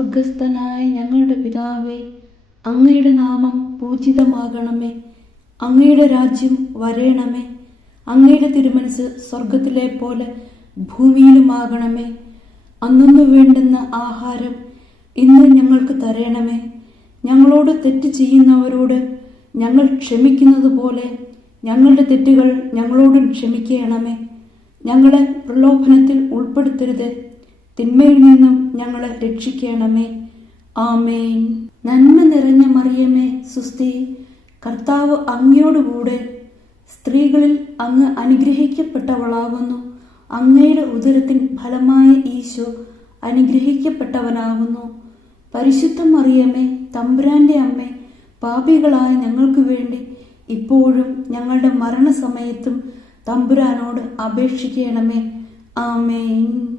സ്വർഗസ്ഥനായ ഞങ്ങളുടെ പിതാവേ, അങ്ങയുടെ നാമം പൂജിതമാകണമേ. അങ്ങയുടെ രാജ്യം വരേണമേ. അങ്ങയുടെ തിരുമനസ് സ്വർഗത്തിലെ പോലെ ഭൂമിയിലുമാകണമേ. അന്നു വേണ്ടുന്ന ആഹാരം ഇന്ന് ഞങ്ങൾക്ക് തരണമേ. ഞങ്ങളോട് തെറ്റ് ചെയ്യുന്നവരോട് ഞങ്ങൾ ക്ഷമിക്കുന്നത് പോലെ ഞങ്ങളുടെ തെറ്റുകൾ ഞങ്ങളോടും ക്ഷമിക്കണമേ. ഞങ്ങളെ പ്രലോഭനത്തിൽ ഉൾപ്പെടുത്തരുത്, തിന്മയിൽ നിന്നും ഞങ്ങളെ രക്ഷിക്കണമേ. ആമേൻ. നന്മ നിറഞ്ഞ മറിയമേ, സുസ്തി, കർത്താവ് അങ്ങയോടുകൂടെ സ്ത്രീകളിൽ അങ്ങ് അനുഗ്രഹിക്കപ്പെട്ടവളാകുന്നു. അങ്ങയുടെ ഉദരത്തിൻ ഫലമായ ഈശോ അനുഗ്രഹിക്കപ്പെട്ടവനാകുന്നു. പരിശുദ്ധ മറിയമേ, തമ്പുരാന്റെ അമ്മേ, പാപികളായ ഞങ്ങൾക്ക് വേണ്ടി ഇപ്പോഴും ഞങ്ങളുടെ മരണസമയത്തും തമ്പുരാനോട് അപേക്ഷിക്കണമേ. ആമേൻ.